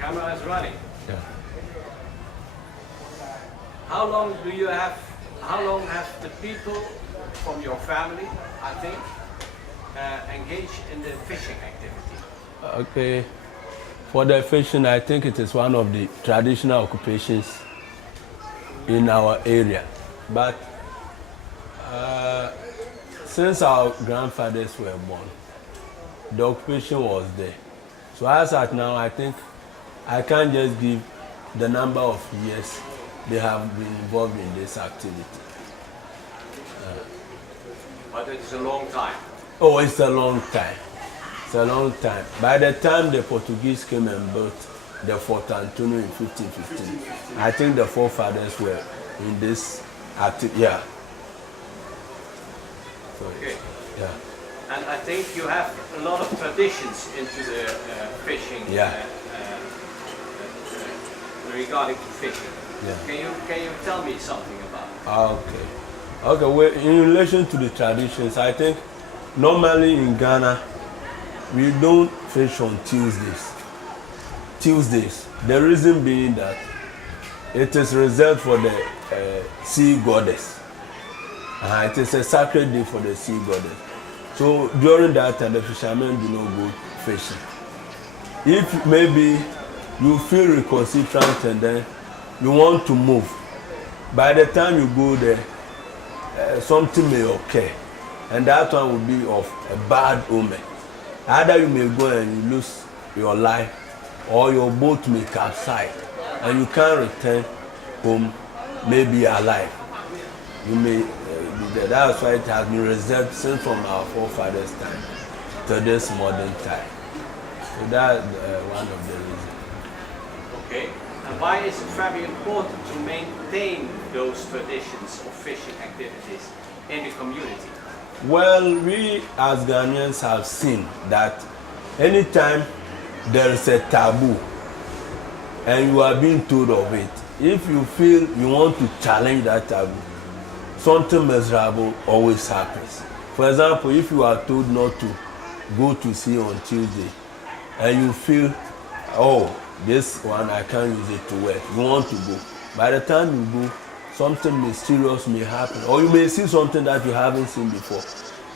Camera is running. Yeah. How long have the people from your family, I think, engaged in the fishing activity? Okay. For the fishing, I think it is one of the traditional occupations in our area. But since our grandfathers were born, the occupation was there. So as at now, I think I can't just give the number of years they have been involved in this activity. But it's a long time. Oh, it's a long time. It's a long time. By the time the Portuguese came and built the Fort Antonio in 1515, I think the forefathers were in this activity. Yeah. So, okay. Yeah. And I think you have a lot of traditions into the fishing. Yeah. Regarding to fishing. Yeah. Can you tell me something about it? Okay. Okay. Well, in relation to the traditions, I think normally in Ghana we don't fish on Tuesdays. The reason being that it is reserved for the sea goddess. It is a sacred day for the sea goddess. So during that time, the fishermen do not go fishing. If maybe you feel recalcitrant and then you want to move, by the time you go there, something may occur, and that one will be of a bad omen. Either you may go and you lose your life, or your boat may capsize, and you can't return home maybe alive. You may be there. That's why it has been reserved since from our forefathers' time to this modern time. So that's one of the reasons. Okay. And why is it very important to maintain those traditions of fishing activities in the community? Well, we as Ghanaians have seen that anytime there is a taboo and you are being told of it, if you feel you want to challenge that taboo, something miserable always happens. For example, if you are told not to go to sea on Tuesday and you feel, oh, this one I can't use it to work, you want to go. By the time you go, something mysterious may happen, or you may see something that you haven't seen before.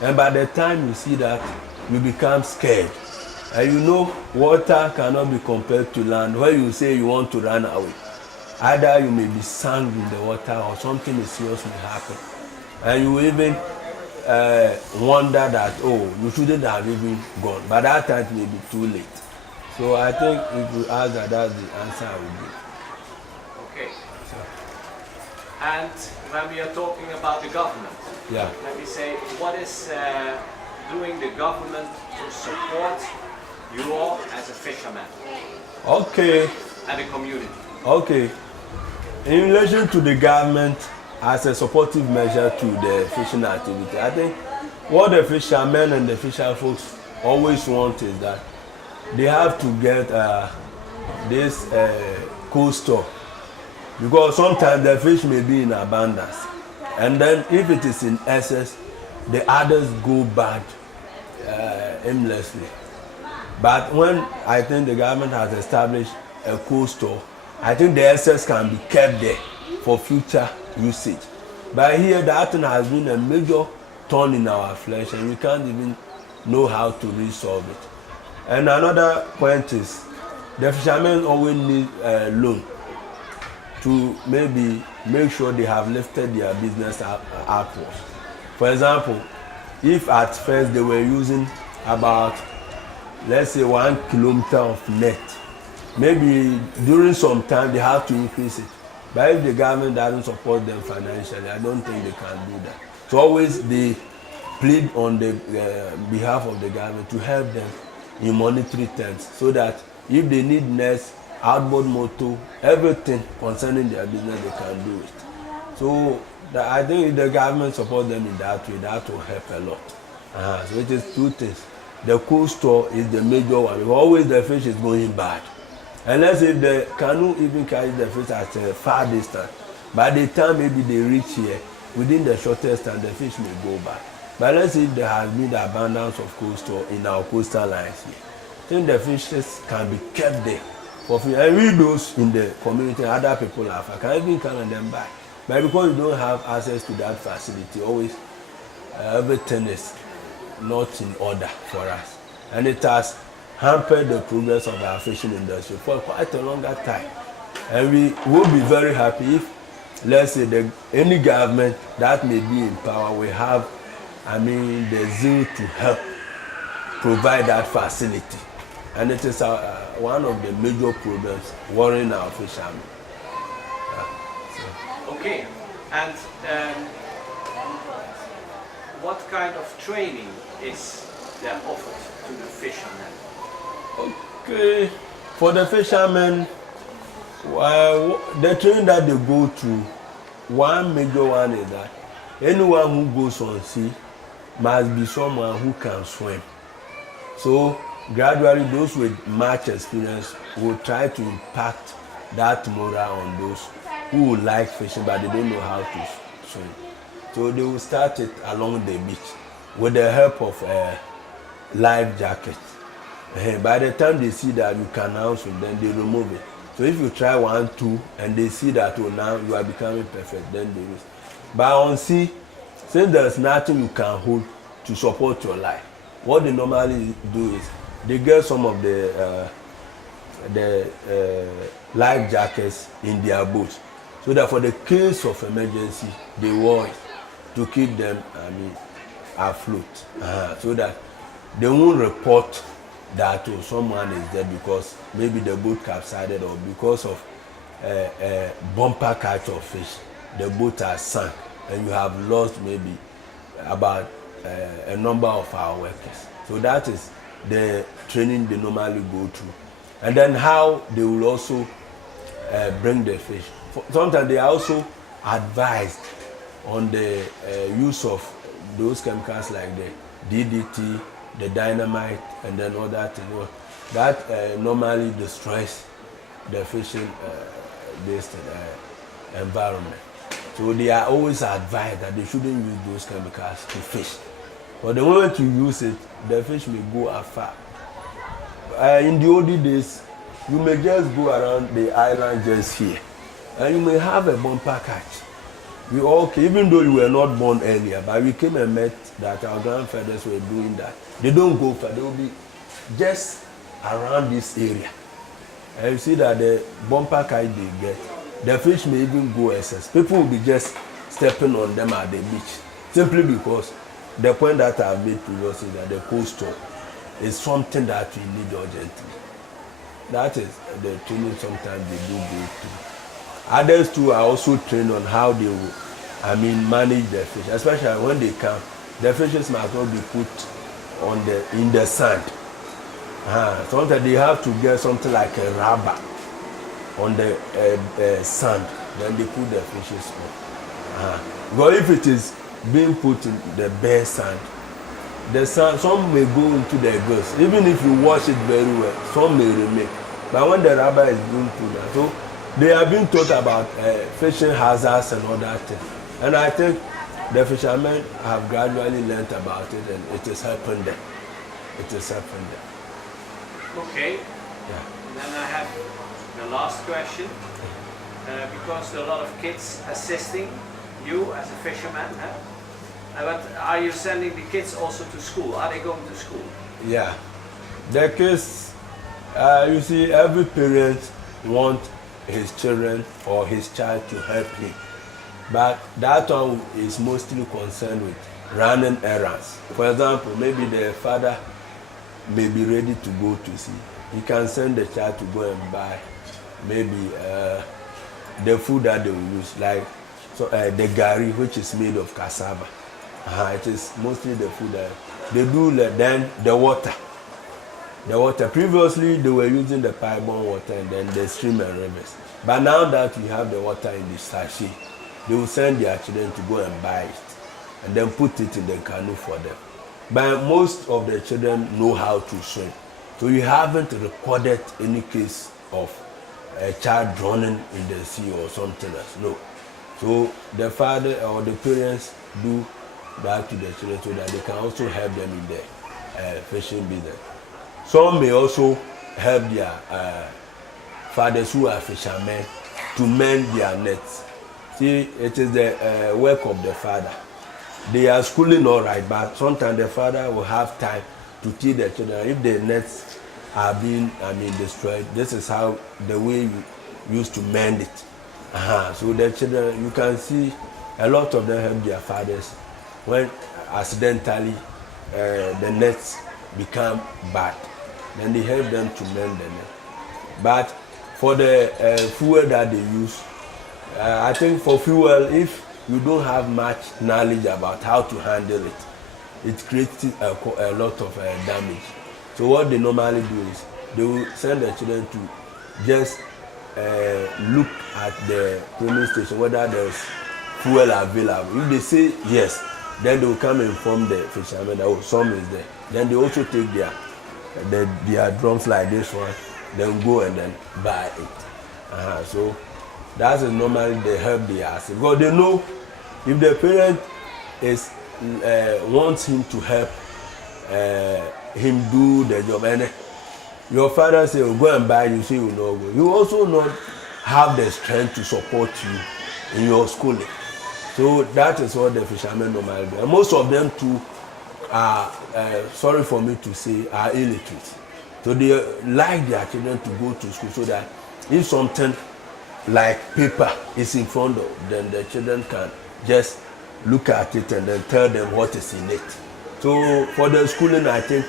And by the time you see that, you become scared. And you know, water cannot be compared to land. Where you say you want to run away, either you may be sunk in the water or something mysterious may happen. And you even wonder that, oh, you shouldn't have even gone. By that time, it may be too late. So I think if you ask that, that's the answer I would give. Okay. And when we are talking about the government, yeah. Let me say, what is doing the government to support you all as a fisherman? Okay. And the community? Okay. In relation to the government as a supportive measure to the fishing activity, I think what the fishermen and the fisher folks always want is that they have to get this coastal, because sometimes the fish may be in abundance, and then if it is in excess, the others go bad aimlessly. But when I think the government has established a coastal, I think the excess can be kept there for future usage. But here that thing has been a major thorn in our flesh, and we can't even know how to resolve it. And another point is, the fishermen always need a loan to maybe make sure they have lifted their business upwards. For example, if at first they were using about, let's say, 1 kilometer of net, maybe during some time they have to increase it. But if the government doesn't support them financially, I don't think they can do that. So always they plead on the behalf of the government to help them in monetary terms, so that if they need nets, outboard motor, everything concerning their business, they can do it. So I think if the government support them in that way, that will help a lot. So it is two things. The coastal is the major one, because always the fish is going bad. Unless if the canoe even carry the fish at a far distance, by the time maybe they reach here, within the shortest time, the fish may go bad. But let's see if there has been the abundance of coastal in our coastal lines here. I think the fishes can be kept there for free. And we those in the community, other people have, I can even come and then buy. But because you don't have access to that facility, always everything is not in order for us. And it has hampered the progress of our fishing industry for quite a longer time. And we will be very happy if, let's say, any government that may be in power will have, the zeal to help provide that facility. And it is one of the major problems worrying our fishermen. Okay, and what kind of training is there offered to the fishermen? Okay, for the fishermen, the training that they go through, one major one is that anyone who goes on sea must be someone who can swim. So gradually those with much experience will try to impact that moral on those who would like fishing but they don't know how to swim. So they will start it along the beach with the help of a life jacket. By the time they see that you can now swim, then they remove it. So if you try 1, 2 and they see that, oh, now you are becoming perfect, then they will. But on sea, since there's nothing you can hold to support your life, what they normally do is they get some of the life jackets in their boats, so that for the case of emergency, they wear it to keep them, afloat, so that they won't report that someone is dead because maybe the boat capsized or because of a bumper catch of fish, the boat has sunk and you have lost maybe about a number of our workers. So that is the training they normally go through. And then how they will also bring the fish. Sometimes they are also advised on the use of those chemicals like the DDT, the dynamite, and then other things that normally destroys the fishing based environment. So they are always advised that they shouldn't use those chemicals to fish. But the moment you use it, the fish may go afar. In the olden days, you may just go around the island just here, and you may have a bumper catch. Even though you were not born earlier, but we came and met that our grandfathers were doing that. They don't go far, they will be just around this area. And you see that the bumper catch they get, the fish may even go excess. People will be just stepping on them at the beach, simply because the point that I've made previously is that the coastal is something that we need urgently. That is the training sometimes they do go through. Others too are also trained on how they will, manage the fish, especially when they come. The fishes must not be put in the sand. Sometimes they have to get something like a rubber on the sand. Then they put the fishes on. Because if it is being put in the bare sand, the sand, some may go into the gills. Even if you wash it very well, some may remain. But when the rubber is being put down, so they are being taught about fishing hazards and all that thing. And I think the fishermen have gradually learned about it, and it is helping them. It is helping them. Okay. Yeah. Then I have the last question. Because there are a lot of kids assisting you as a fisherman. But are you sending the kids also to school? Are they going to school? Yeah. The kids, you see, every parent wants his children or his child to help him. But that one is mostly concerned with running errands. For example, maybe the father may be ready to go to sea. He can send the child to go and buy maybe the food that they will use, like the gari, which is made of cassava. It is mostly the food that they do. Then the water. The water. Previously, they were using the pipe-borne water and then the stream and rivers. But now that we have the water in the sachet, they will send their children to go and buy it and then put it in the canoe for them. But most of the children know how to swim. So you haven't recorded any case of a child drowning in the sea or something else. No. So the father or the parents do that to the children so that they can also help them in the fishing business. Some may also help their fathers who are fishermen to mend their nets. See, it is the work of the father. They are schooling all right, but sometimes the father will have time to teach the children. If the nets are being, destroyed, this is how the way you used to mend it. So the children, you can see a lot of them help their fathers when accidentally the nets become bad. Then they help them to mend the net. But for the fuel that they use, I think for fuel, if you don't have much knowledge about how to handle it, it creates a lot of damage. So what they normally do is they will send the children to just look at the filling station whether there's fuel available. If they say yes, then they will come and inform the fishermen that some is there. Then they also take their drums like this one, then go and then buy it. So that's normally the help they ask, because they know if the parent wants him to help him do the job, and your father say, go and buy, you say you will not go. You also not have the strength to support you in your schooling. So that is what the fishermen normally do. And most of them too are, sorry for me to say, are illiterate. So they like their children to go to school so that if something like paper is in front of them, the children can just look at it and then tell them what is in it. So for the schooling, I think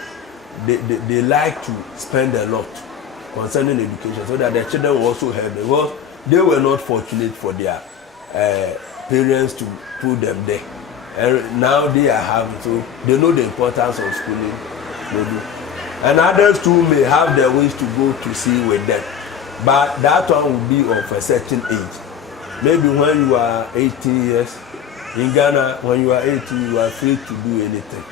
they like to spend a lot concerning education so that the children will also help them. Well, they were not fortunate for their parents to put them there. And now they are having, so they know the importance of schooling. Maybe. And others too may have their ways to go to sea with them. But that one will be of a certain age. Maybe when you are 18 years, in Ghana, when you are 18, you are free to do anything.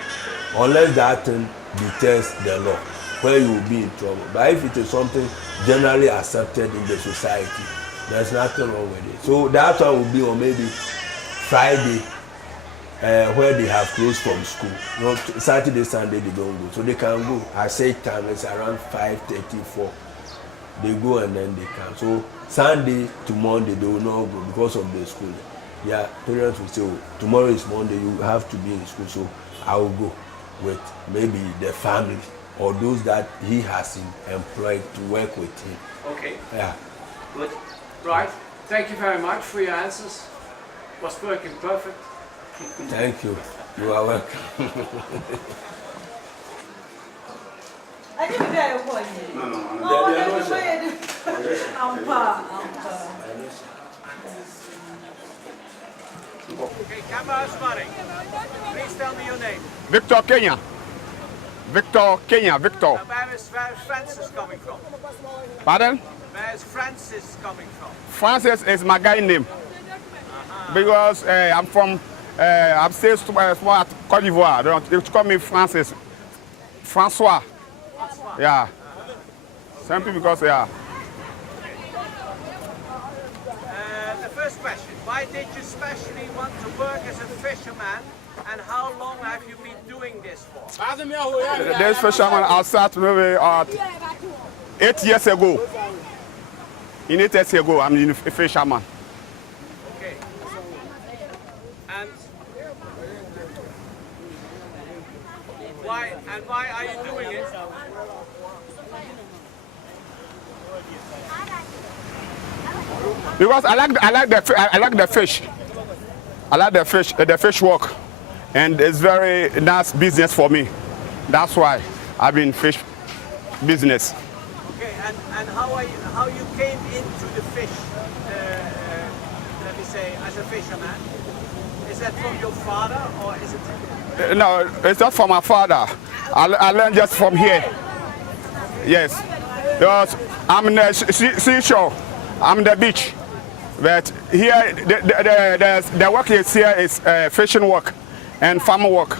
Unless that thing deters the law, where you will be in trouble. But if it is something generally accepted in the society, there's nothing wrong with it. So that one will be on maybe Friday, where they have closed from school. You know, Saturday, Sunday, they don't go. So they can go. I say time, it's around 5:34. They go and then they come. So Sunday to Monday, they will not go because of the school. Yeah, parents will say, oh, tomorrow is Monday, you have to be in school, so I will go with maybe the family or those that he has employed to work with him. Okay. Yeah. Good. Right. Thank you very much for your answers. It was working perfect. Thank you. You are welcome. I didn't get a point. Okay, camera is running. Please tell me your name. Victor Kenya. Victor Kenya. Victor. Where is Francis coming from? Pardon? Where is Francis coming from? Francis is my guy name. Because I'm from, I'm still at Côte d'Ivoire. They call me Francis. Francois. Yeah. Simply because, yeah. The first question, why did you especially want to work as a fisherman, and how long have you been doing this for? This fisherman I started maybe 8 years ago. In 8 years ago, I'm a fisherman. Okay. And why are you doing it? Because I like the fish. I like the fish work, and it's very nice business for me. That's why I've been fish business. Okay, and how you came into the fish? Let me say, as a fisherman. Is that from your father or is it? No, it's not from my father. I learned just from here. Yes, because I'm in the seashore. I'm in the beach. But here, the work is here is fishing work and farm work.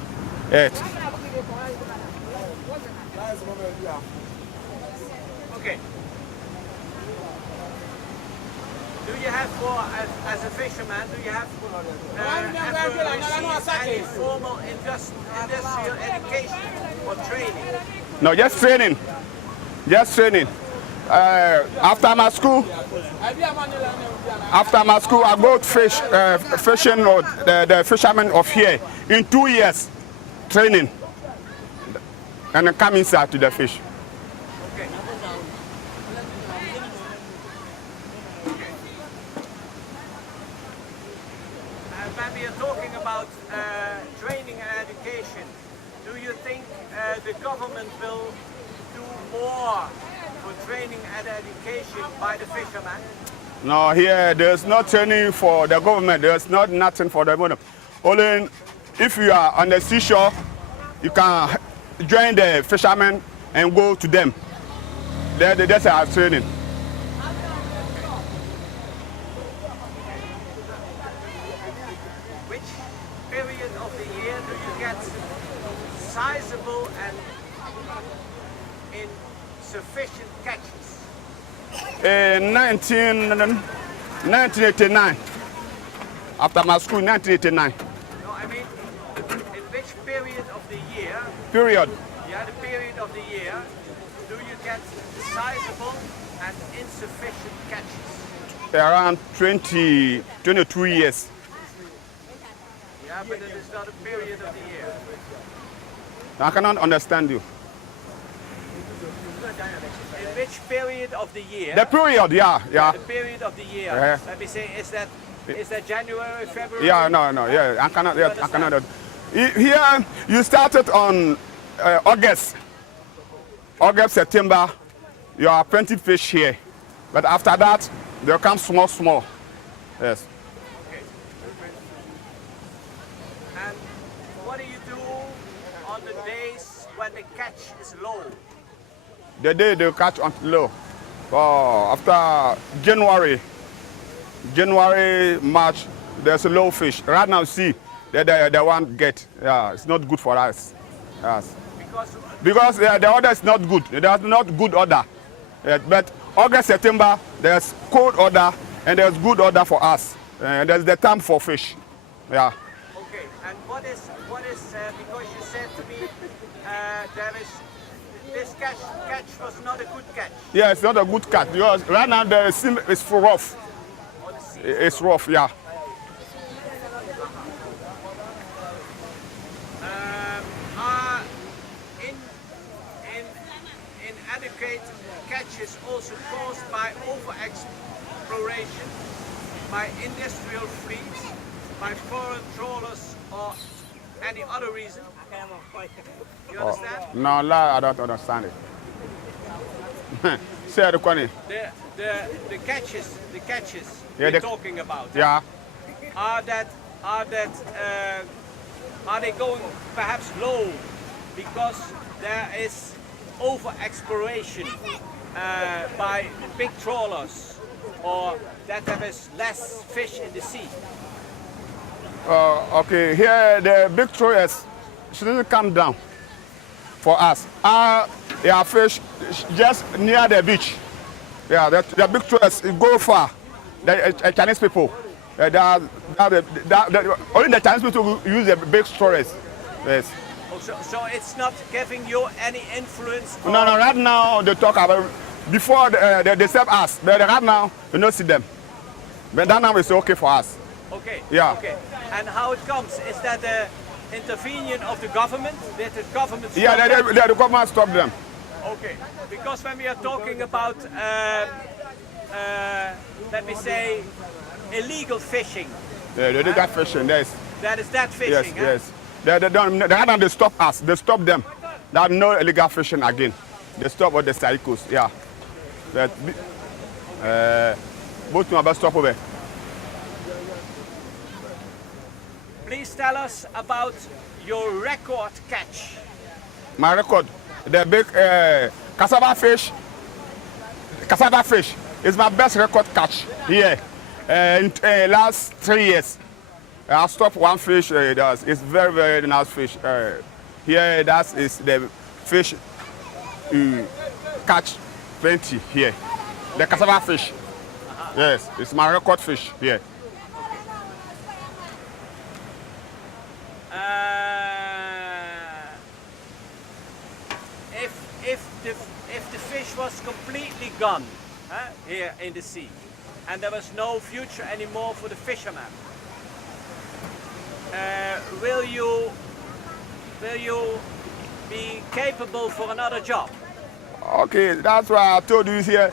Yes. Okay. Do you have, as a fisherman, do you have ever received any formal industrial education or training? No, just training. Just training. After my school, I go fishing or the fishermen of here in 2 years training, and then come inside to the fish. Okay. When we are talking about training and education, do you think the government will do more for training and education by the fishermen? No, here there's no training for the government. There's nothing for the government. Only if you are on the seashore, you can join the fishermen and go to them. That's our training. Which period of the year do you get sizable and in sufficient catches? 1989. After my school, 1989. No, I mean, in which period of the year? Period. Yeah, the period of the year. Do you get sizable and insufficient catches? Around 22 years. Yeah, but it is not a period of the year. I cannot understand you. In which period of the year? The period, yeah. The period of the year. Yeah. Let me say, is that January, February? Yeah, no, yeah, I cannot. Here, you started on August, September. You are plenty fish here, but after that, they come small. Yes. Okay. And what do you do on the days when the catch is low? The day they catch on low. After January, March, there's a low fish. Right now, see, they won't get. Yeah, it's not good for us. Yes. Because the order is not good. There's not good order. But August, September, there's cold order and there's good order for us. There's the time for fish. Yeah. Okay. And what is because you said to me this catch was not a good catch. Yeah, it's not a good catch because right now the sea is for rough. It's rough, yeah. Inadequate catches also caused by over-exploration, by industrial fleets, by foreign trawlers, or any other reason? You understand? No, I don't understand it. Say the question. The catches Yeah, we're talking about. Yeah. Are they going perhaps low because there is over-exploration by big trawlers, or that there is less fish in the sea? Okay, here the big trawlers shouldn't come down for us. There are fish just near the beach. Yeah, the big trawlers go far. The Chinese people, only the Chinese people use the big trawlers. Yes. Oh, so it's not giving you any influence? No, right now they talk about, before they serve us, but right now you don't see them. But that now is okay for us. Okay. Yeah. Okay. And how it comes? Is that the intervention of the government? Did the government stop Yeah, them? the government stopped them. Okay. Because when we are talking about, let me say, illegal fishing. Yeah, they got fishing. That is that fishing. Yes. They stop us. They stop them. There's no illegal fishing again. They stop all the cycles. Yeah. Both my best stop over. Please tell us about your record catch. My record, the big cassava fish. Cassava fish is my best record catch here. In last 3 years, I stopped one fish. It's very, very nice fish. Here, that is the fish catch plenty here. The cassava fish. Yes, it's my record fish here. If the fish was completely gone here in the sea, and there was no future anymore for the fishermen. Will you be capable for another job? Okay, that's why I told you here,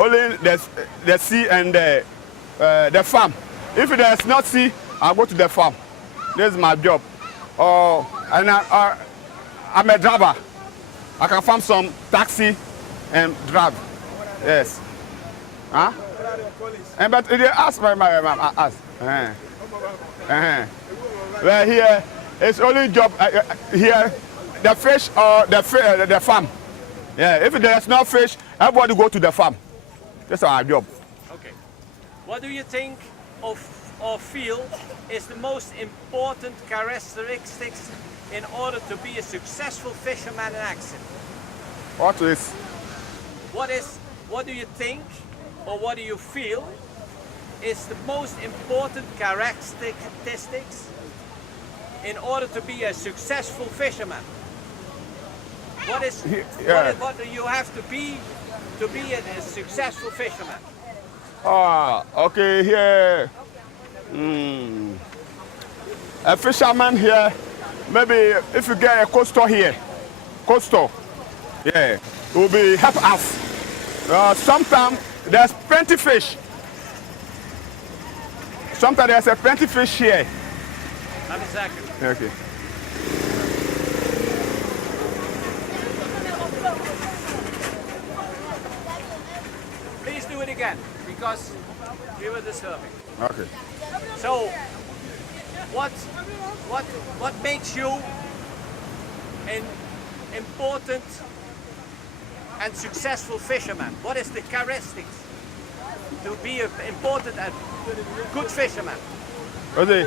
only the sea and the farm. If there's not sea, I'll go to the farm. This is my job. And I'm a driver. I can farm some taxi and drive. Yes. Huh? And but they ask my ask. Well, here it's only job here, the fish or the farm. Yeah. If there's no fish, everybody go to the farm. That's our job. Okay. What do you think of or feel is the most important characteristics in order to be a successful fisherman in action? What is? What do you think or what do you feel is the most important characteristics in order to be a successful fisherman? What do you have to be a successful fisherman? Okay, here. A fisherman here, maybe if you get a coastal here, yeah, it will be help us. Sometimes there's plenty fish. Sometimes there's a plenty fish here. Have a second. Okay. Please do it again, because we were disturbing. Okay. So, what makes you an important and successful fisherman? What is the characteristics to be an important and good fisherman? Okay.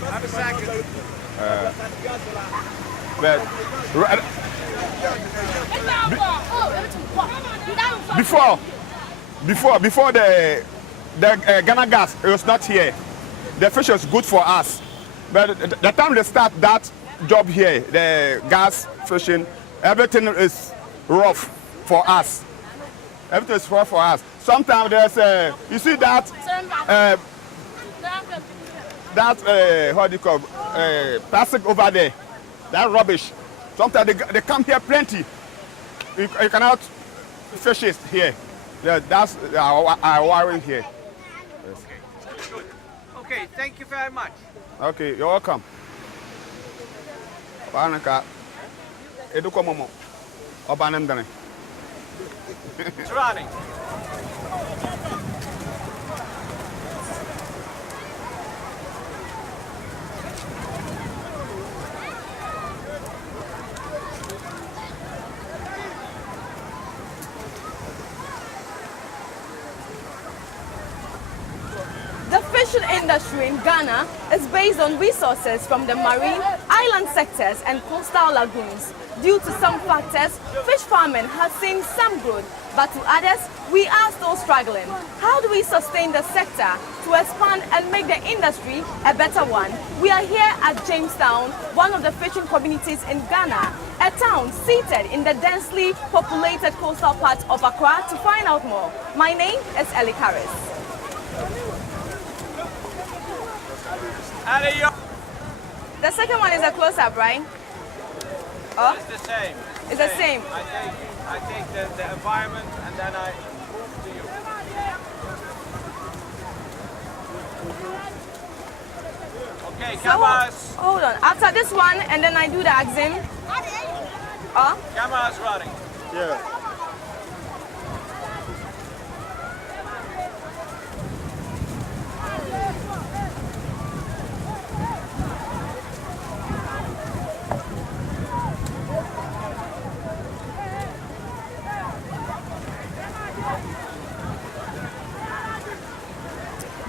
Have a second. Before the Ghana gas, it was not here. The fish was good for us, but the time they start that job here, the gas fishing, everything is rough for us. Everything is rough for us. Sometimes there's you see that how do you call plastic over there, that rubbish. Sometimes they come here plenty. You cannot fish it here. That's our worry here. Yes. Good. Okay, thank you very much. Okay, you're welcome. Banaka, eduko momo, obanem dane. It's running. The fishing industry in Ghana is based on resources from the marine, island sectors and coastal lagoons. Due to some factors, fish farming has seen some growth, but to others, we are still struggling. How do we sustain the sector to expand and make the industry a better one? We are here at Jamestown, one of the fishing communities in Ghana, a town seated in the densely populated coastal part of Accra, to find out more. My name is Ellie Harris. The second one is a close-up, right? Oh? It's the same. It's the same. I take the environment and then I move to you. Okay, cameras. So, hold on. After this one, and then I do the axim. Oh? Cameras running. Yeah.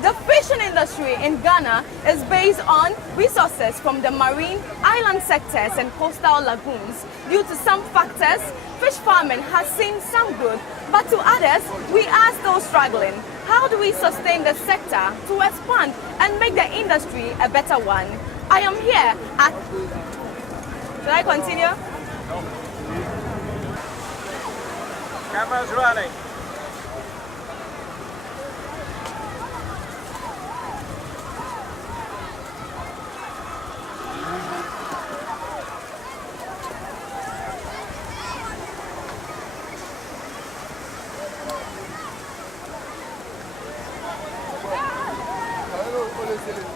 The fishing industry in Ghana is based on resources from the marine, island sectors and coastal lagoons. Due to some factors, fish farming has seen some good, but to others, we are still struggling. How do we sustain the sector to expand and make the industry a better one? I am here at... Should I continue? No. Camera's running.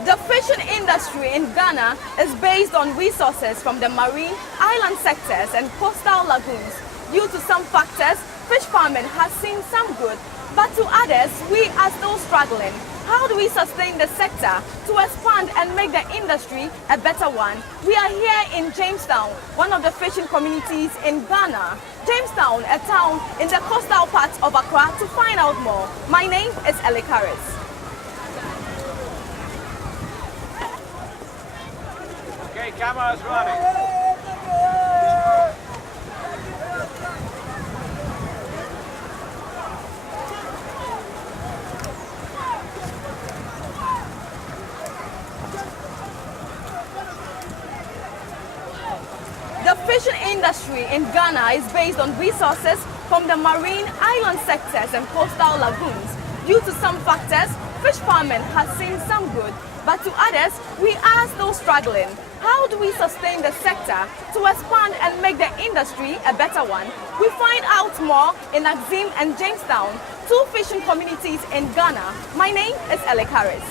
The fishing industry in Ghana is based on resources from the marine, island sectors and coastal lagoons. Due to some factors, fish farming has seen some good, but to others, we are still struggling. How do we sustain the sector to expand and make the industry a better one? We are here in Jamestown, one of the fishing communities in Ghana. Jamestown, a town in the coastal part of Accra, to find out more. My name is Elikaris. Okay, camera's running. The fishing industry in Ghana is based on resources from the marine, island sectors and coastal lagoons. Due to some factors, fish farming has seen some good, but to others, we are still struggling. How do we sustain the sector to expand and make the industry a better one? We find out more in Axim and Jamestown, two fishing communities in Ghana. My name is Elikaris.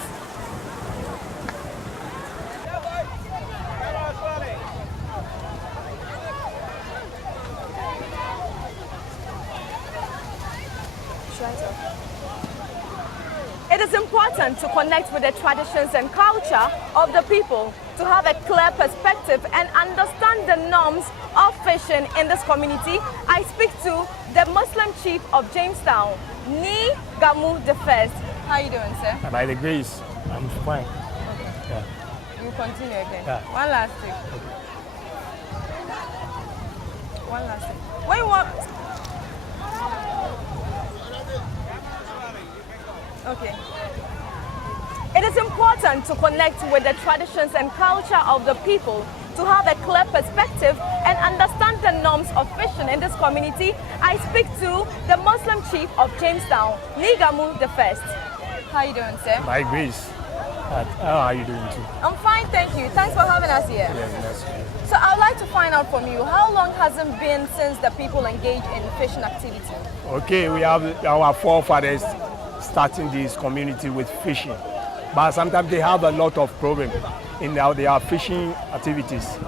It is important to connect with the traditions and culture of the people, to have a clear perspective and understand the norms of fishing in this community. I speak to the Muslim chief of Jamestown, Ni Gamu the First. How are you doing, sir? By the grace, I'm fine. Okay. Yeah. You continue again. Yeah. One last thing. Okay. One last thing. When you want... Okay. It is important to connect with the traditions and culture of the people, to have a clear perspective and understand the norms of fishing in this community. I speak to the Muslim chief of Jamestown, Nigamu the First. How are you doing, sir? By grace. How are you doing too? I'm fine, thank you. Thanks for having us here. Yeah, that's good. So I would like to find out from you, how long has it been since the people engage in fishing activity? Okay, we have our forefathers starting this community with fishing. But sometimes they have a lot of problems in their fishing activities.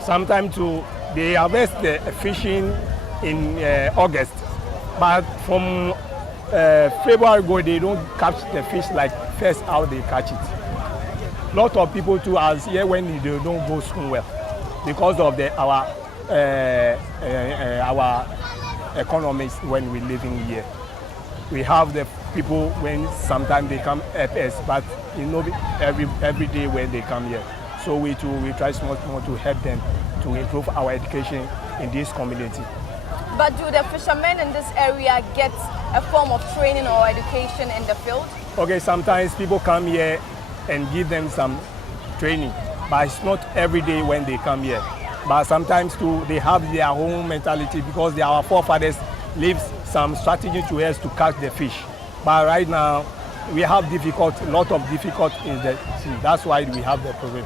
Sometimes they harvest the fishing in August, but from February go they don't catch the fish like first how they catch it. Lot of people too as here when they don't go swim well because of our economics when we living here. We have the people when sometimes they come help us, but you know every day when they come here. So we try small to help them to improve our education in this community. But do the fishermen in this area get a form of training or education in the field? Okay, sometimes people come here and give them some training, but it's not every day when they come here. But sometimes too, they have their own mentality because our forefathers leave some strategy to us to catch the fish. But right now, we have a lot of difficulty in the sea. That's why we have the problem.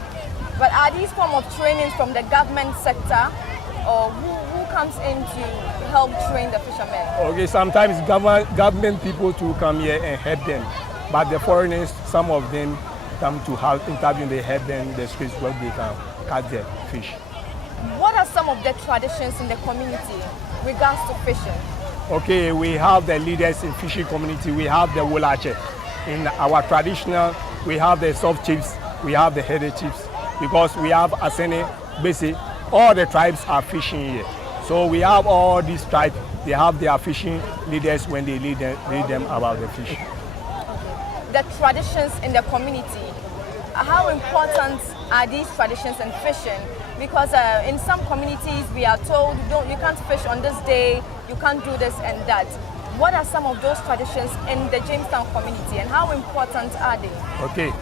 But are these form of trainings from the government sector, or who comes in to help train the fishermen? Okay, sometimes government people to come here and help them. But the foreigners, some of them come to have interview, they help them the streets where they can catch the fish. What are some of the traditions in the community regards to fishing? Okay, we have the leaders in fishing community. We have the Wolache. In our traditional, we have the soft chiefs, we have the headed chiefs, because we have Asene, Bese, all the tribes are fishing here. So we have all these tribes, they have their fishing leaders when they lead them about the fish. Okay. the traditions in the community. How important are these traditions in fishing? Because in some communities we are told you can't fish on this day, you can't do this and that. What are some of those traditions in the Jamestown community and how important are they? Okay,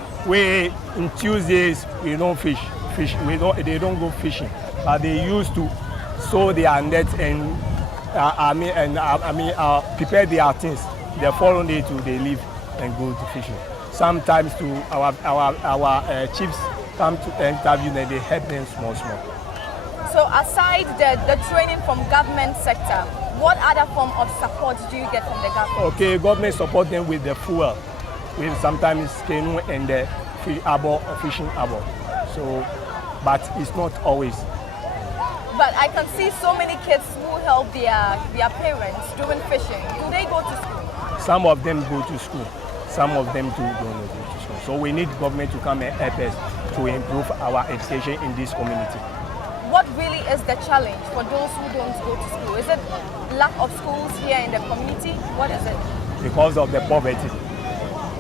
in Tuesdays we don't fish. They don't go fishing, but they used to sew their nets and prepare their things. The following day they leave and go to fishing. Sometimes our chiefs come to interview and they help them small. So aside the training from government sector, what other form of support do you get from the government? Okay, government support them with the fuel, with sometimes canoe and the fishing arbor. So, but it's not always. But I can see so many kids who help their parents doing fishing. Do they go to school? Some of them go to school. Some of them don't go to school. So we need government to come and help us to improve our education in this community. What really is the challenge for those who don't go to school? Is it lack of schools here in the community? What is it? Because of the poverty.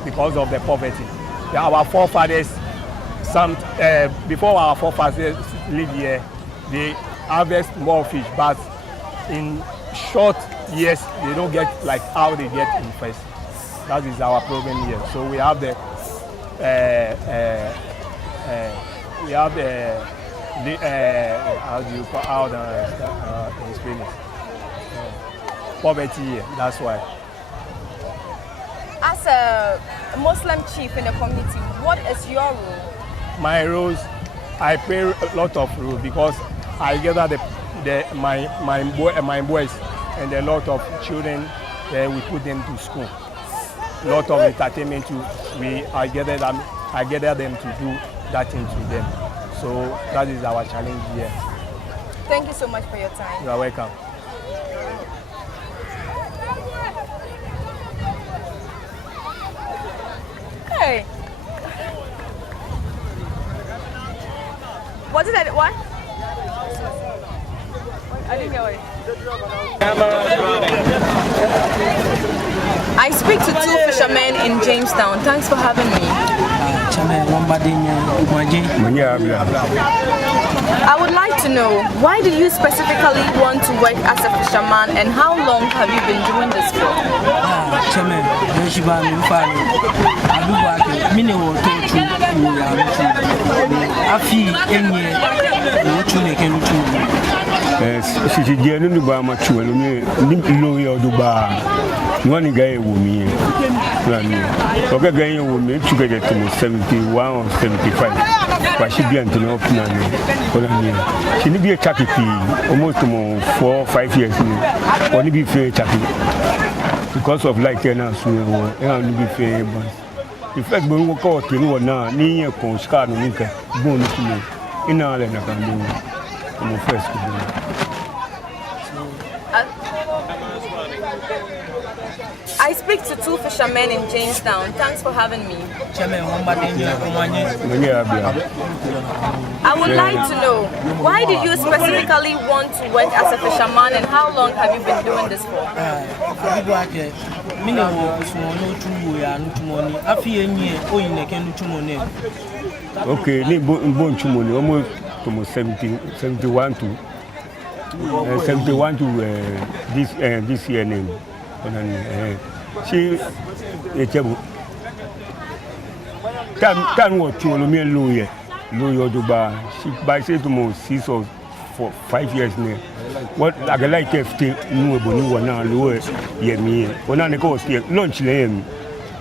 Because of the poverty. Our forefathers, before our forefathers live here, they harvest more fish, but in short years they don't get like how they get in first. That is our problem here. So we have the how do you call out in Spanish? Poverty here. That's why. As a Muslim chief in the community, what is your role? My roles, I play a lot of roles because I gather my boys and a lot of children. We put them to school. A lot of entertainment. I gather them to do that into them. So that is our challenge here. Thank you so much for your time. You are welcome. Hey. What is that? What? I didn't hear it. I speak to two fishermen in Jamestown. Thanks for having me. I would like to know, why do you specifically want to work as a fisherman and how long have you been doing this for? One guy with me, okay, guy with me together to 71 or 75. But she be until up now. She need be a chappy almost 4 or 5 years. Only be fair chappy because of like tenants who only be fair. In fact, when we go to you now, near Conscar, no Nika, bone to me. In all, I can do. I'm first. I speak to two fishermen in Jamestown. Thanks for having me. I would like to know, why did you specifically want to work as a fisherman and how long have you been doing this for? Okay, born almost 71 to 71 to this year name. She can what you me lawyer Duba. She by say to me 6 or 5 years now. What like if no one now lower ye me. When I go here lunch lame.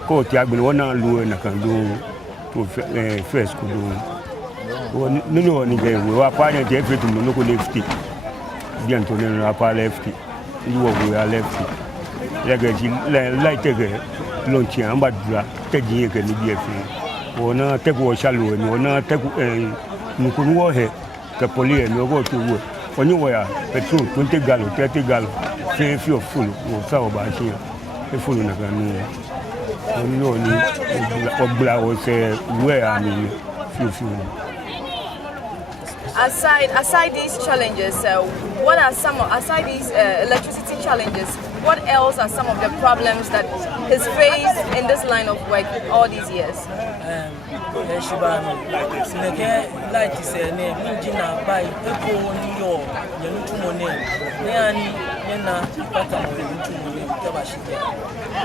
Go to one now lower and I can do to first could do. No one again. We are part of everything. No go left it. The Antonio are left it. You are left it. Like lunch and bad taking a BF. Or not take what shallow and or not take Nukunwa head, Capoli and you go to work. When you were petrol 20 gallon, 30 gallon, say if you're full or sour by here, a full in a canoe. No need of blow say where I mean, few. Aside these challenges, what are some aside these electricity challenges? what else are some of the problems that he's faced in this line of work all these years?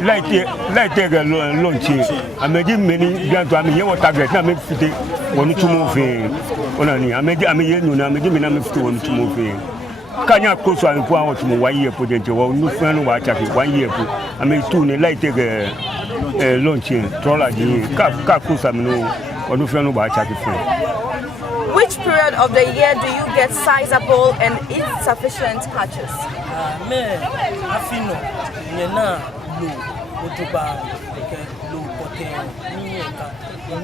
Like take a lunch. I made many grand to me what target. I made 50 one to move in. Only I made you. I made me 50 one to move in. Can you close and go out to 1 year potential? Well, no friend watch 1 year. I made 2 like take a lunch in Trollage. Kakusam no or no friend watch at the friend. Which period of the year do you get sizable and insufficient catches? I feel no, you're not low, what to buy, low potato,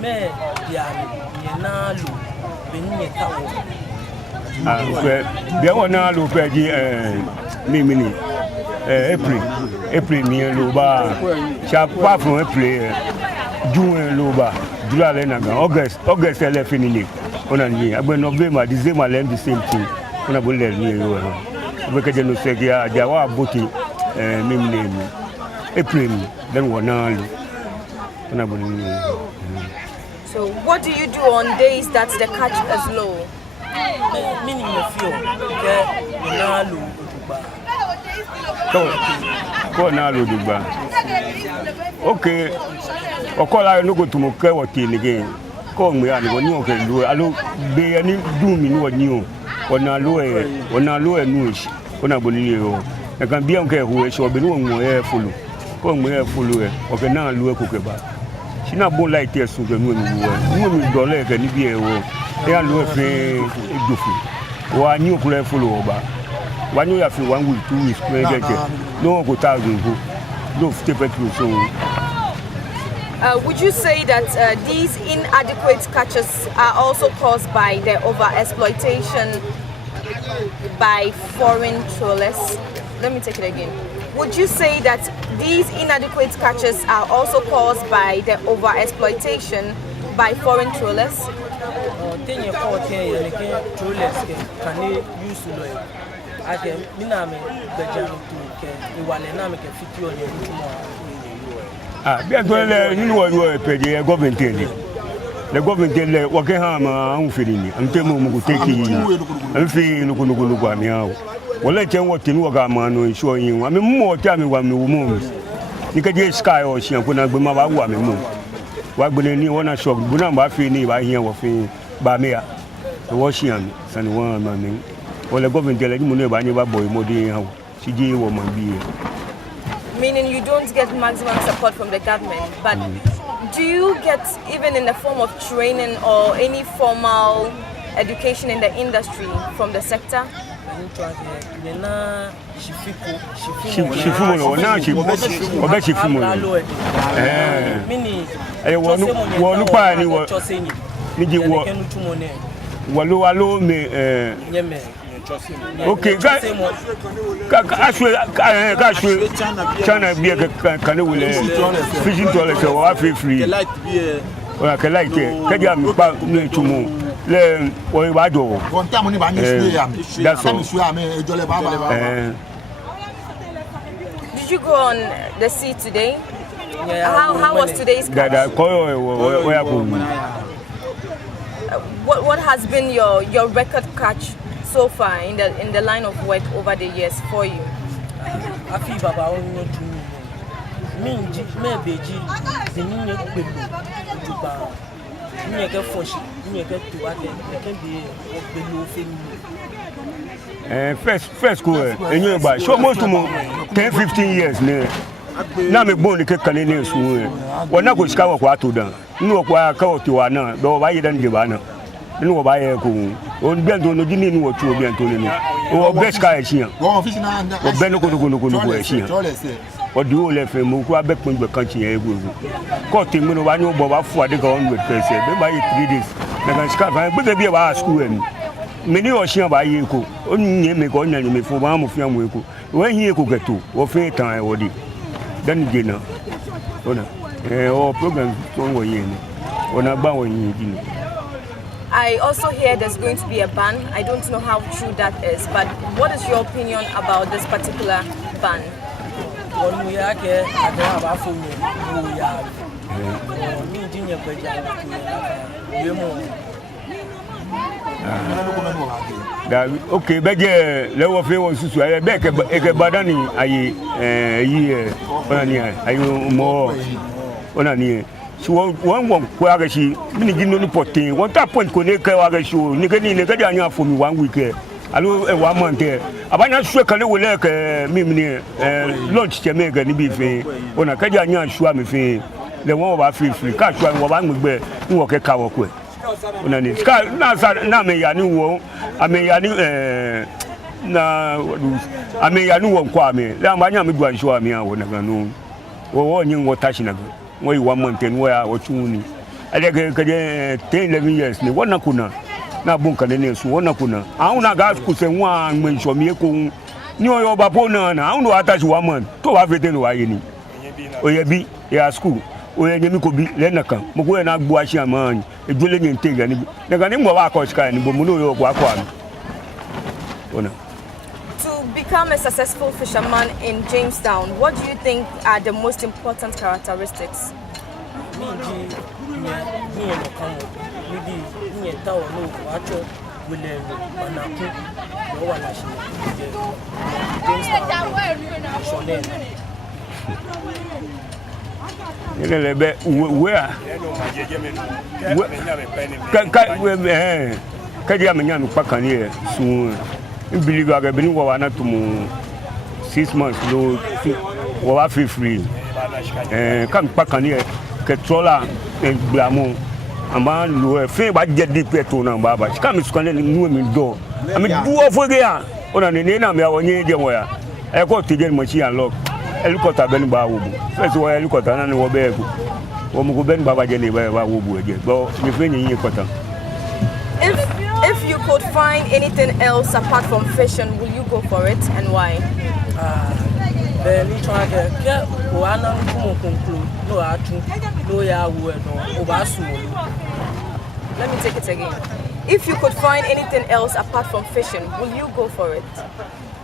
me, you're not low, being a cow. There were now look at Mimini, April near Luba, sharp from April, June Luba, July and August, definitely. On a year, when November, December, the same thing. When I will let me because you say, yeah, there were booty, name, April, then one hour. So, what do you do on days that the catch is low? Meaning the fuel, go now, Luba. Okay, of course, I no go to Mokawatin again. Call me, I can do. I look, be any doom what new. On a low news, on a bonio. I can be okay who is or be no more full. Come where full, okay, now look about. She not born like this to the moon. Women don't let any be a war. They are low duffy. Or new play full over. One year after 1 week, 2 weeks, no one go tell you who. Don't step it through so. Would you say that these inadequate catches are also caused by the overexploitation by foreign trawlers? Let me take it again. Would you say that these inadequate catches are also caused by the overexploitation by foreign trawlers? You know what you are paid the government. The government working hard, I'm feeling. I'm telling you, take it. I'm feeling no. Well, let you what in work, man, showing you. I mean, more tell me one move. You can get sky or she and put up with my woman move. What will any one shop? Bunamba feeling by here of by me. The washing and one man. Well, the government tell you never boy more than she gave woman be. Meaning you don't get maximum support from the government, but do you get even in the form of training or any formal education in the industry from the sector? Okay, China be a fishing toilet or free. Well, I can like it. Can you have me to move? Or Wado? That's all. Did you go on the sea today? How was today's catch? What has been your record catch so far in the line of work over the years for you? I feel Baba only to me. Beji, the new to get fish, get to work, can be below first school, and you buy so most of 10-15 years now me born the Canadian school. When I go scour what to them, no acquire cow to Anna, though I didn't give Anna. No buy a coon. On Bento no didn't know what you be Antonio. Or best guy here. Or Benoco or do you left him who are back when the country? Caught him when I know Boba for the gun with person. They buy it 3 days. They can scout, but they be about school. Many or she by you, only make on enemy for one of young Wiku. When he could get to, or fair time or then dinner. Or program or not bowing. I also hear there's going to be a ban. I don't know how true that is, but what is your opinion about this particular ban? One we are here, I have a phone. We are. Me, Junior, okay, beje lewo fe won susu e be ke badani ayi yi onani ayi mo onani si won kwa ga si mini gino ni potin won ta point ko ne ka wa ga si o ni ke dia anya for me 1 week alo e 1 month abanya su ka le wole ke mi lunch che me ga ni bi fe ona ka dia anya su am fe le won wa free ka su am wa ba ngbe ni wo ke ka wo ko onani ska na me ya ni wo ame ya ni na ame ya ni wo kwa me la ma nya me duan show ame a wo na no wo nyin wo tashi na wo yi 1 month wo ya wo tuni ale ke 10-11 years ni wona kuna na bunka ne su wona kuna auna ga ku se nwa ngmen so mi ko ni o yo ba po na aunu atashi 1 month to wa fete no wa yi ni oye bi ya school oye nyemi ko bi le na kan mo ko na gbo ashi aman ejole ni ntega ni daga ni mo wa ko sky ni bo mo no yo kwa kwa mi ona. To become a successful fisherman in Jamestown, what do you think are the most important characteristics? Me no come me tawo no wacho wele anaku yo wala shi Jamestown Ele be where ka dia menya no pakan ye su believe aga bini wa na to 6 months lo wa free kam pakan ye ke trola blamo ama lo fe ba je deep to na baba kam su kan ni mi do ami duo foge ya ona ne na me awonye je wo ya e ko teje machine unlock helicopter ben ba wo bu first wo helicopter na ni wo be ku wo mu ko ben baba je le ba wo bu je bo mi fe ni helicopter. If you could find anything else apart from fishing, will you go for it and why? Ni try ke o ana ko conclude no atu no ya wo no o ba su wo. Let me take it again. If you could find anything else apart from fishing, will you go for it?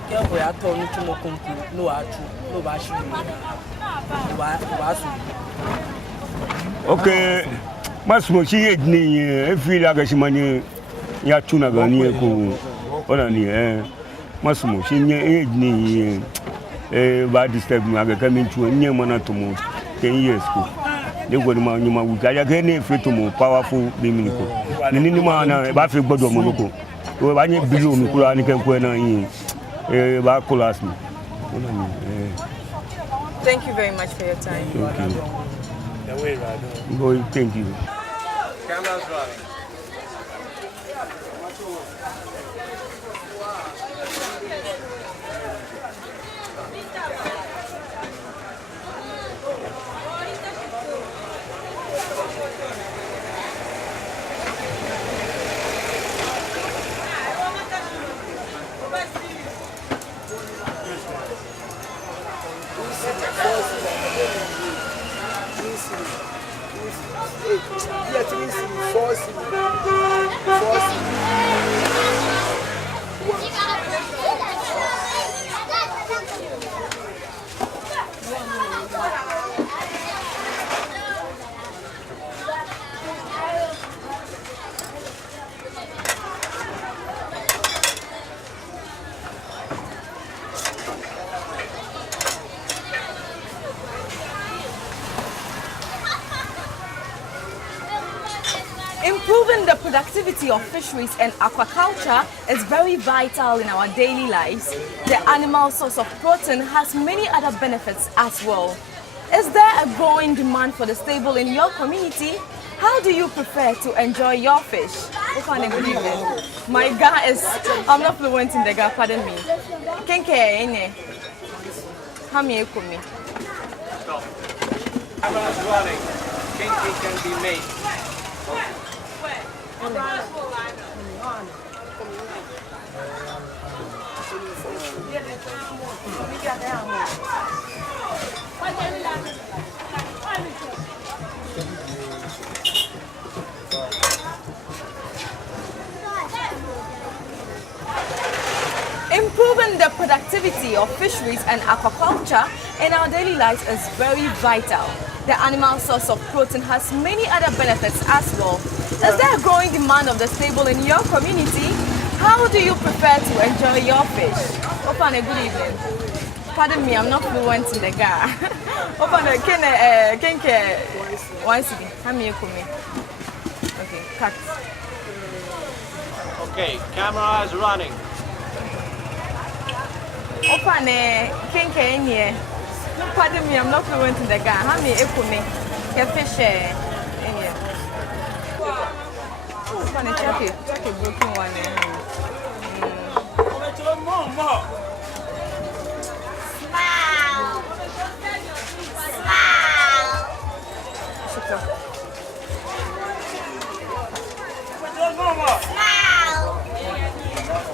Ke o ya to ni mo conclude no atu no ba shi o ba su. Okay, masmo shi ni e feel aga shi mani ya tuna gani ko ona ni masmo shi ni ba disturb me aga kamin tu nye mana to mo 10 years ko le go ni ma nyuma wu ga ya ke ni free to mo powerful bi mi ko ni ma na ba fi gbodo mo ko o ba nye bilo mi kura ni ke ko na yin ba class mi ona ni Thank you very much for your time. Thank you. Camera's rolling. Improving the productivity of fisheries and aquaculture is very vital in our daily lives. The animal source of protein has many other benefits as well. Is there a growing demand for the stable in your community? How do you prefer to enjoy your fish? Good evening. My Ga is, I'm not fluent in the Ga, pardon me. Kenke, Hami Ekumi. Stop. Camera's running. Kinky can be made. Improving the productivity of fisheries and aquaculture in our daily lives is very vital. The animal source of protein has many other benefits as well. Is there a growing demand of the stable in your community? How do you prefer to enjoy your fish? Open a good evening. Pardon me, I'm not fluent in the Ga. Open a can one city. How many come? Okay, cut. Okay, camera is running. Open a can here. Pardon me, I'm not fluent in the Ga. How many come? A fish in here. Open a check a broken one.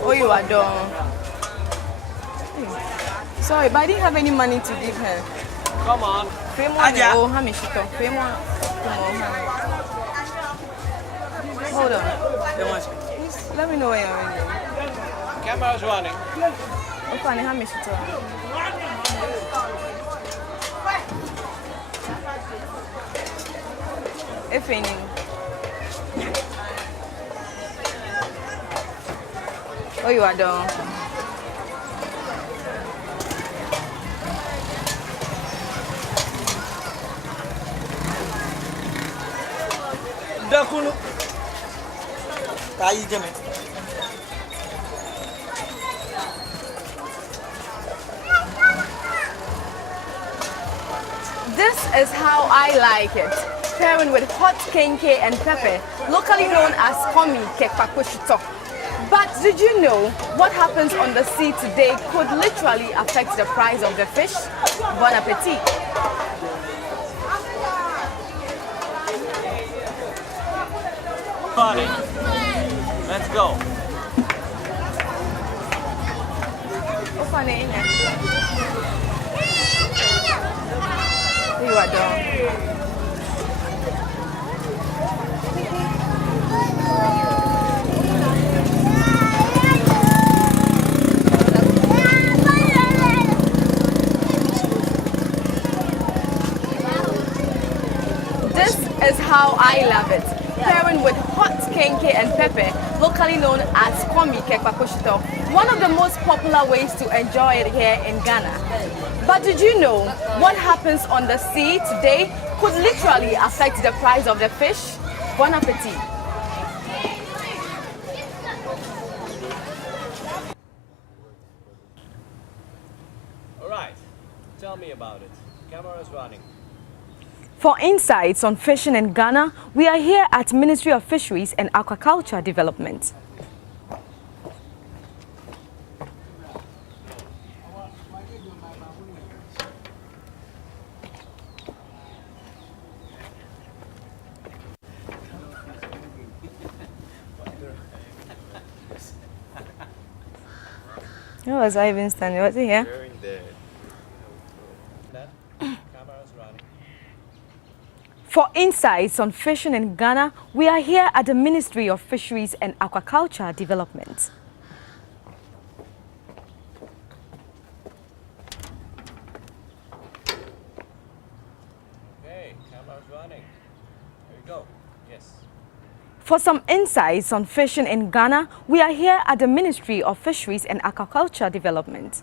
Oh, you are done. Sorry, but I didn't have any money to give her. Come on. Oh, hold on. Please, let me know when you're ready. Camera is running. Oh, funny, how much if any. Oh, you are done. Dakulu. Tayi jeme. This is how I like it. Pairing with hot kenke and pepper, locally known as komi kekpakoshito. But did you know what happens on the sea today could literally affect the price of the fish? Bon appetit. Let's go. You are done. This is how I love it. Pairing with hot kenke and pepper, locally known as komi kekpakoshito, one of the most popular ways to enjoy it here in Ghana. But did you know what happens on the sea today could literally affect the price of the fish? Bon appetit. All right, tell me about it. Camera is running. For insights on fishing in Ghana, we are here at Ministry of Fisheries and Aquaculture Development. Where was I even standing? Was it here? For insights on fishing in Ghana, we are here at the Ministry of Fisheries and Aquaculture Development. Okay, camera's running. There we go. Yes. For some insights on fishing in Ghana, we are here at the Ministry of Fisheries and Aquaculture Development.